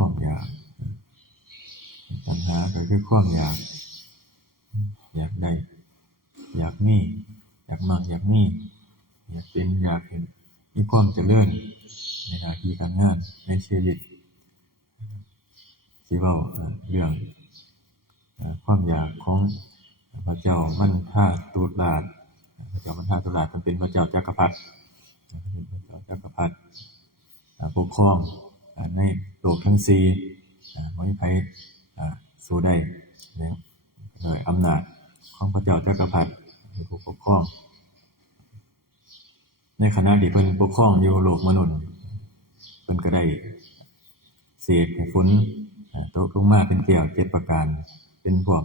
ความอยากปัญหาก็คือความอยากได้อยากมีอยากมากอยากมีอยากเป็นอยากเห็นมีความเจริญในหน้าที่การงานในชีวิตสิเว้าเรื่องความอยากของพระเจ้ามันทาตุลาชพระเจ้ามันทาตุลาชเป็นพระเจ้าจักรพรรดิปกครองในโลกทั้งสี่ไม่มีใครสู้ได้เลยอำนาจของพระเจ้าจักรพรรดิเป็นผู้ปกครองในขณะที่เพิ่นปกครองอยู่โลกมนุษย์เพิ่นก็ได้เศษฝนตกลงมาเป็นแก้ว7ประการเป็นพวก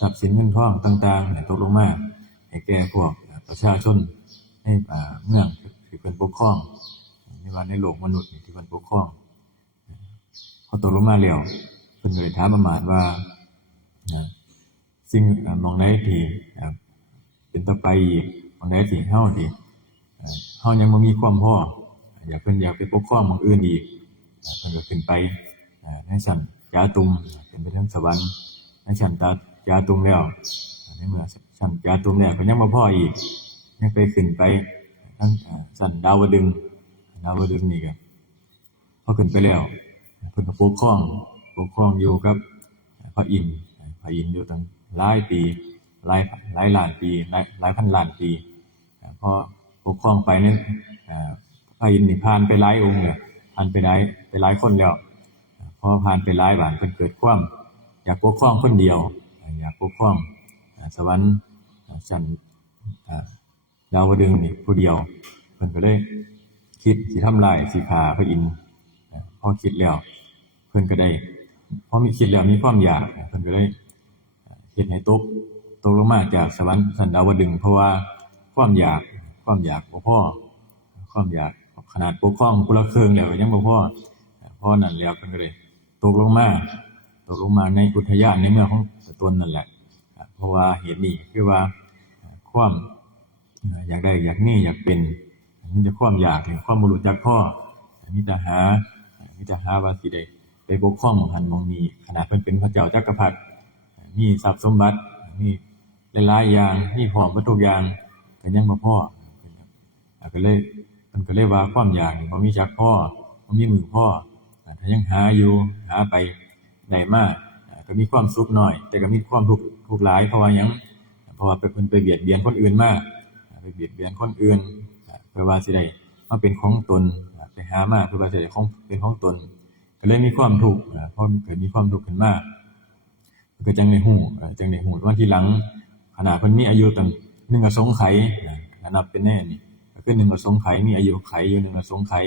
ทรัพย์สินเงินทองต่างๆตกลงมาให้แก่พวกประชาชนในเมืองที่เพิ่นปกครองในโลกมนุษย์ที่เพิ่นปกครองพอตกลงมาแล้วเพิ่นก็เลยถามอมาตย์ว่าสิ่งมองใดที่เป็นต่อไปอีกมองใดที่เฮายังบ่มีความพออยากไปปกครองเมืองอื่นอีกเพิ่นก็ขึ้นไปในชั้นจาตุมขึ้นไปถึงสวรรค์ในชั้นจาตุมแล้วในเมื่อชั้นจาตุมแล้วก็ยังบ่พออีกยังไปขึ้นไปทั้งชั้นดาวดึงส์นี่ก็พอขึ้นไปแล้วเพิ่นก็ปกครองอยู่กับพระอินทร์อยู่ตั้งหลายปีหลายล้านปีหลายพันล้านปีพอปกครองไปนั้นพระอินทร์นี่ผ่านไปหลายองค์เนี่ยผ่านไปหลายคนแล้วพอผ่านไปหลายบาทเพิ่นเกิดความอยากปกครองคนเดียวอยากปกครองสวรรค์ชั้นดาวดึงส์นี่ผู้เดียวเพิ่นก็เลยคิดสิทำลายสิฆ่าพระอินทร์พอคิดแล้วเพิ่นก็ได้พอมีคิดแล้วมีความอยากเพิ่นก็เลยเฮ็ดให้ตกลงมาจากสวรรค์ชั้นดาวดึงส์เพราะว่าความอยากบ่พอความอยากขนาดปกครองคนละครึ่งแล้วยังบ่พอเพราะนั้นแล้วเพิ่นก็เลยตกลงมาในอุทยานในเมืองของตนนั่นแหละเพราะว่าเหตุนี้คือว่าความอยากได้อยากมีอยากเป็นมีแต่ความอยากความบ่รู้จักพอมีแต่หาว่าสิได้ไปปกครองหม้องหั้นหม้องนี้ขนาดเพิ่นเป็นพระเจ้าจักรพรรดิมีทรัพย์สมบัติมีหลายๆอย่างมีพร้อมเบิดทุกอย่างก็ยังบ่พอเพิ่นก็เลยว่าความอยากนี่บ่มีจักพอบ่มีมือพอถ้ายังหาไปได้มาก็มีความสุขน้อยแต่ก็มีความทุกข์หลายเพราะว่าหยังเพราะว่าเพิ่นไปเบียดเบียนคนอื่นมาไปเบียดเบียนคนอื่นเพื่อว่าสิได้มาเป็นของตนไปหามาเพื่อว่าสิได้เป็นของตนก็เลยมีความทุกข์พอเกิดมีความทุกข์ขึ้นมาก็จังได้ฮู้ว่าทีหลังขณะเพิ่นมีอายุตั้ง1อสงไขยนับเป็นแน่นี่ก็คือ1อสงไขยมีอายุไขอยู่1อสงไขย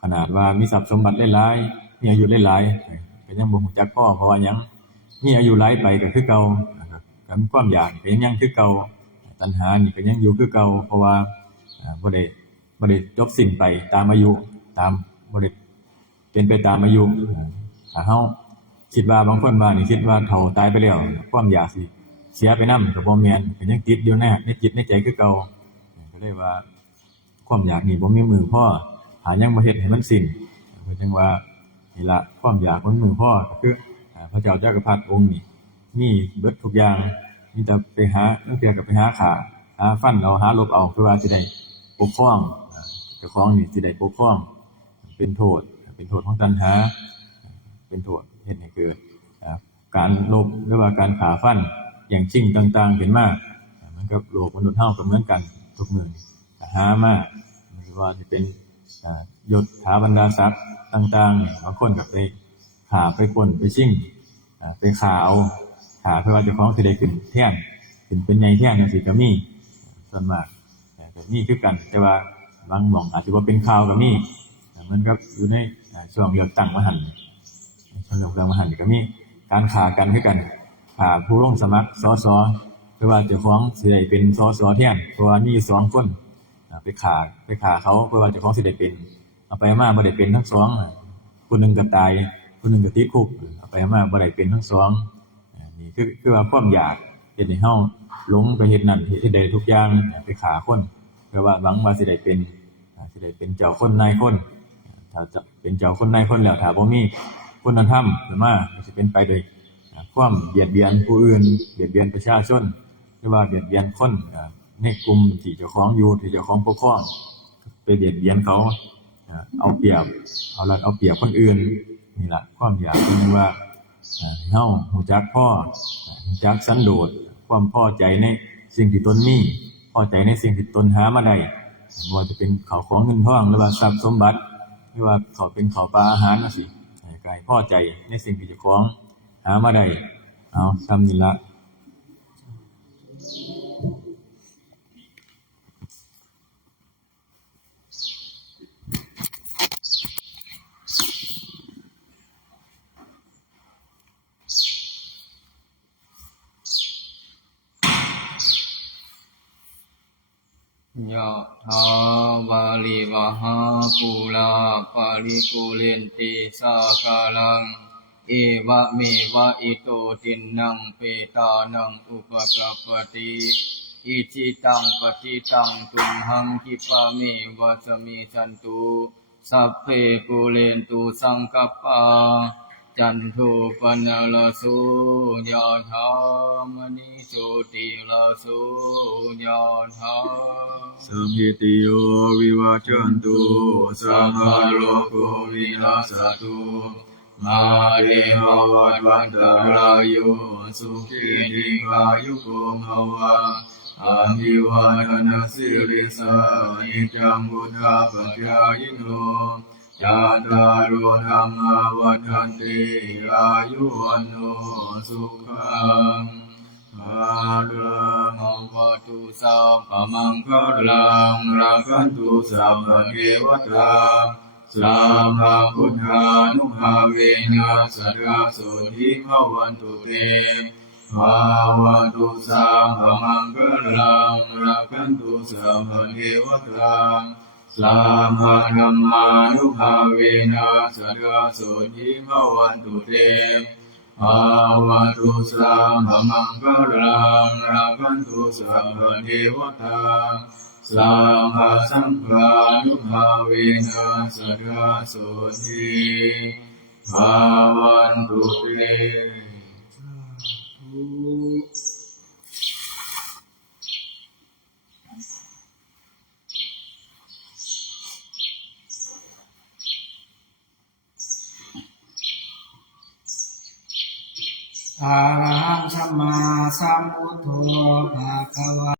ขนาดว่ามีทรัพย์สมบัติหลายๆมีอายุหลายๆก็ยังบ่ฮู้จักพอเพราะว่าหยังมีอายุหลายไปก็คือเก่าก็มีความอยากก็ยังคือเก่าตัณหานี่ก็ยังอยู่คือเก่าเพราะว่าบ่ได้จบสิ้นไปตามอายุบ่ได้เป็นไปตามอายุถ้าเฮาคิดว่าบางคนว่านี่คิดว่าเฒ่าตายไปแล้วความอยากสิเสียไปนำก็บ่แม่นก็ยังติดอยู่ในจิตในใจคือเก่าก็เลยว่าความอยากนี่บ่มีมือพอหายังบ่เฮ็ดให้มันสิ้นก็จังว่านี่ล่ะความอยากมันมือพอก็คือพระเจ้าจักรพรรดิองค์นี้มีเบิดทุกอย่างมีแต่ไปหาตั้งแต่ก็ไปหาฆ่าหาฟันเอาหาลบเอาเพื่อว่าสิได้ปกครองเจ้าของนี่สิได้ปกครองเป็นโทษของตัณหาเป็นโทษเฮ็ดให้เกิดการลบหรือว่าการฆ่าฟันอย่างชิงต่างๆขึ้นมามันก็โลกมนุษย์เฮาก็เหมือนกันทุกมื้อก็หามาไม่ว่าจะเป็นยศถาบรรดาศักดิ์ต่างๆบางคนก็ไปฆ่าไปปล้นไปชิงไปฆ่าเพื่อว่าเจ้าของสิได้ขึ้นแท่นขึ้นเป็นใหญ่แท่นจังซี่ก็มีส่วนมากแต่นี่คือกันแต่ว่าบางหม่องอาจสิบ่เป็นข่าวก็มีเหมือนกับอยู่ในช่วงเลือกตั้งมาหั่นก็มีการฆ่ากันคือกันฆ่าผู้ลงสมัครสสเพื่อว่าเจ้าของสิได้เป็นสสแทนเพราะว่ามี2คนไปฆ่าเขาเพื่อว่าเจ้าของสิได้เป็นเอาไปมาบ่ได้เป็นทั้ง2คนนึงก็ตายคนนึงก็ติดคุกเอาไปมาบ่ได้เป็นทั้ง2นี่คือว่าความอยากเฮ็ดให้เฮาหลงไปเฮ็ดนั่นเฮ็ดได้ทุกอย่างไปฆ่าคนเพื่อว่าหวังว่าสิได้เป็นเจ้าคนนายคน ถ้าจะเป็นเจ้าคนนายคนแล้วถ้าบ่มีคุณธรรมขึ้นมาก็สิเป็นไปโดยความเบียดเบียนผู้อื่นเบียดเบียนประชาชนหรือว่าเบียดเบียนคนในกลุ่มที่เจ้าของอยู่ที่เจ้าของปกครองไปเบียดเบียนเขาเอาเปรียบเอารัดเอาเปรียบคนอื่นนี่ล่ะความอยากคือว่าเฮารู้จักพอรู้จักสันโดษความพอใจในสิ่งที่ตนมีพอใจในสิ่งที่ตนหามาได้บ่ว่าจะเป็นข้าวของเงินทองหรือว่าทรัพย์สมบัติหรือว่าเขาเป็นข้าวปลาอาหารจังซี่ก็ให้พอใจในสิ่งที่เจ้าของหามาได้เอาซ้ำนี่ล่ะยะถาวาลิวหาปุราปาริปุเรนติสากาลังเอวะเมวะอิโตทินังเปตานังอุปกัปปติอิจิตังปฏิตังตุมหังคิปะเมวะสมิจันตุสัพเพปุเรนตุสังกัปปะจันโทปนรสโสยะถามณิโชติรสโสยะถาสัมภิติโยวิวัชชันตุสัพพะโลกโควินาศตุมาเรหะวัฏวันตรายโยสุขีติกายุโกภวะอาภิวาทนาสิริสานิจังวุฒาปัจจายโนจัตตารโอธรรมวัฏันติอายุวันโนสุขังภาลังวัตุสัพพมังคลังรักขันตุสัพพะเทวตาสัมมาพุทธานุภาเวนะสัทธาโสธิภวันตุเตภาวะตุสัพพมังคลังรักขันตุสัพพะเทวตาสัมมาธัมมานุภาเวนะสัทธาโสธิภวันตุเตภาวะตุสัพพมังคลังรักขันตุสัพพะเทวตาสัมมาสังฆานุภาเวนะสัทธาโสธิภวันตุเตอะระหังสัมมาสัมพุทโธภะคะวะ